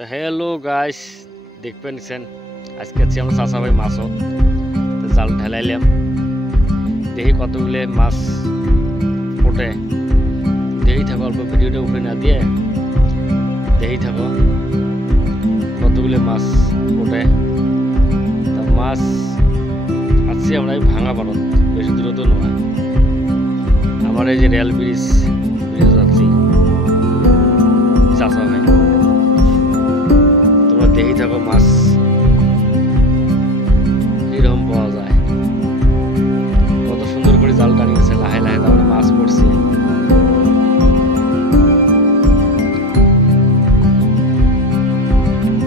তো hello guys, দেখবেন আজকে আছি আমরা চাষা ভাই মাছও জাল ঢেলাইলাম, দেখি কতগুলো মাছ ওঠে। দেখি থাকো, অল্প ভিডিওটা উপরে না দিয়ে দেখি থাকো কতগুলো মাছ ওঠে। তা মাছ আছি আমরা এই ভাঙা পাড়ত, বেশি দূর তো নয়। আমার এই যে রেল ব্রিজ যাচ্ছি চাষা ভাই, তোমরা দেখি থাকো মাছ কিরকম পাওয়া যায়। কত সুন্দর করে জাল টানি গেছে, লাহে লাহে তারপরে মাছ পড়ছে।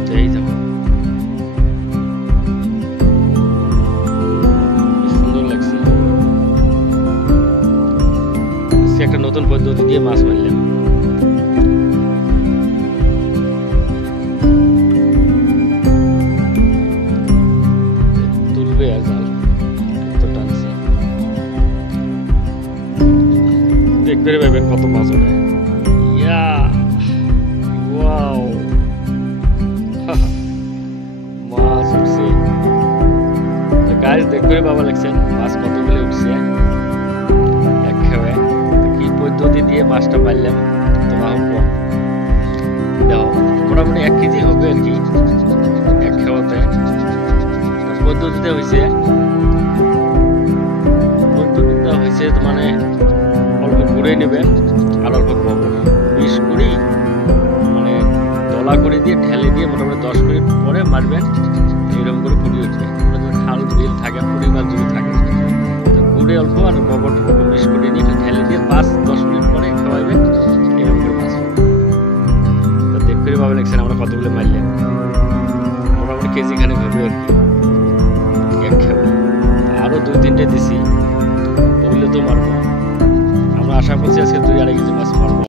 দেখি থাকো, সুন্দর লাগছে। একটা নতুন পদ্ধতি দিয়ে মাছ মারলাম। তুলবে আর জাল তো টানছি, দেখতে পাবেন কত মাছ ওঠে। ইয়া ওয়াও, মাছ উঠছে গাইস, দেখতে বাবা লাগছেন মাছ কতগুলো উঠছে এক খেয়ে। কি পদ্ধতি দিয়ে মাছটা পাইলাম তোমার দেখো, মোটামুটি 1 কেজি হবে আর কি এক খেওয়াতে। পদ্ধতিতে হয়েছে মানে অল্প গুঁড়ে নেবেন আর অল্প গোবর, 20 কুড়ি মানে দলা করে দিয়ে ঢেলে দিয়ে মোটামুটি 10 মিনিট পরে মারবেন। এইরকম করে পুড়ি উঠবে। খাল বিল থাকে, পুড়ি মাছ যদি থাকে, গুঁড়ে অল্প আর গোবর 20 কুড়ি নিয়ে ঢেলে দিয়ে 5-10 মিনিট পরে খাওয়াইবেন। এরকম করে মাছ তো দেখতে ভাবে লাগছেন আমরা কতগুলো মারলেন, মোটামুটি কেজি খানে হবে আর কি এক খেয়ে। আরো 2-3টে দিছি, ওগুলো তো মারবো। আমরা আশা করছি আজকে 2-2.5 কেজি মাছ মারবো।